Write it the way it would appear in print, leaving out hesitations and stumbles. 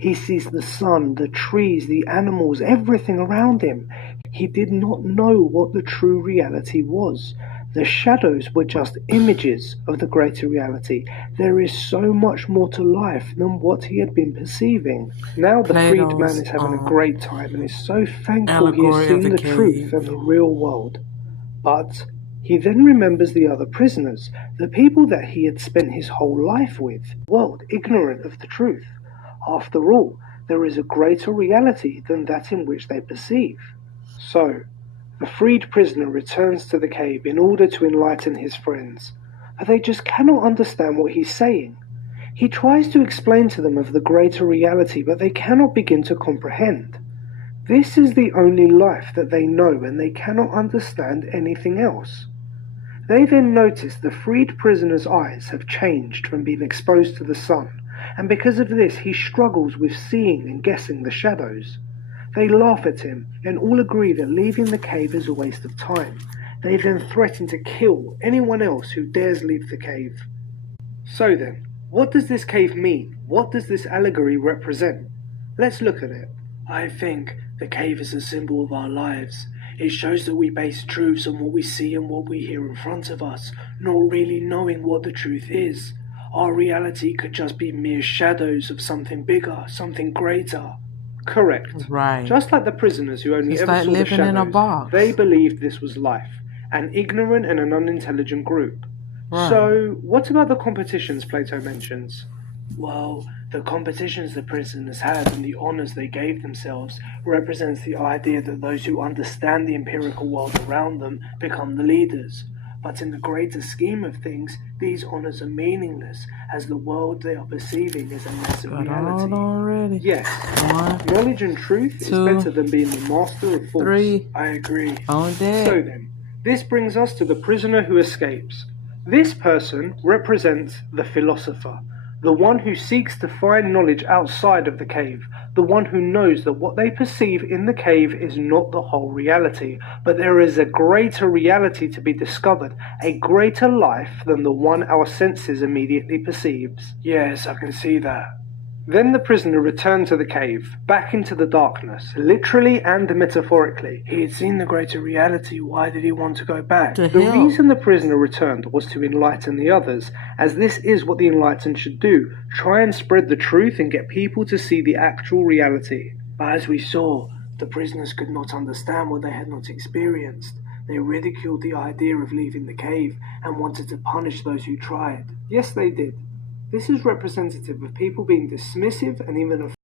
He sees the sun, the trees, the animals, everything around him. He did not know what the true reality was. The shadows were just images of the greater reality. There is so much more to life than what he had been perceiving. Now the freed man Plato's is having a great time and is so thankful he has allegory of seen the the truth cave. and the real world. But he then remembers the other prisoners, the people that he had spent his whole life with, world ignorant of the truth. After all, there is a greater reality than that in which they perceive. So, the freed prisoner returns to the cave in order to enlighten his friends, but they just cannot understand what he's saying. He tries to explain to them of the greater reality, but they cannot begin to comprehend. This is the only life that they know, and they cannot understand anything else. They then notice the freed prisoner's eyes have changed from being exposed to the sun, and because of this he struggles with seeing and guessing the shadows. They laugh at him, and all agree that leaving the cave is a waste of time. They then threaten to kill anyone else who dares leave the cave. So then, what does this cave mean? What does this allegory represent? Let's look at it. I think the cave is a symbol of our lives. It shows that we base truths on what we see and what we hear in front of us, not really knowing what the truth is. Our reality could just be mere shadows of something bigger, something greater. Correct. Right. Just like the prisoners who only It's ever like saw the living in a shadows, box. they believed this was life, an ignorant and an unintelligent group. Right. So, what about the competitions Plato mentions? Well, the competitions the prisoners had and the honours they gave themselves represents the idea that those who understand the empirical world around them become the leaders. But in the greater scheme of things, these honours are meaningless, as the world they are perceiving is a lesser Got reality. on already. Yes, 1, knowledge and truth 2, is better than being the master of force. 3. I agree. On deck. So then, this brings us to the prisoner who escapes. This person represents the philosopher, the one who seeks to find knowledge outside of the cave, the one who knows that what they perceive in the cave is not the whole reality, but there is a greater reality to be discovered, a greater life than the one our senses immediately perceives. Yes, I can see that. Then the prisoner returned to the cave, back into the darkness, literally and metaphorically. He had seen the greater reality, why did he want to go back? The reason the prisoner returned was to enlighten the others, as this is what the enlightened should do, try and spread the truth and get people to see the actual reality. But as we saw, the prisoners could not understand what they had not experienced. They ridiculed the idea of leaving the cave and wanted to punish those who tried. Yes, they did. This is representative of people being dismissive and even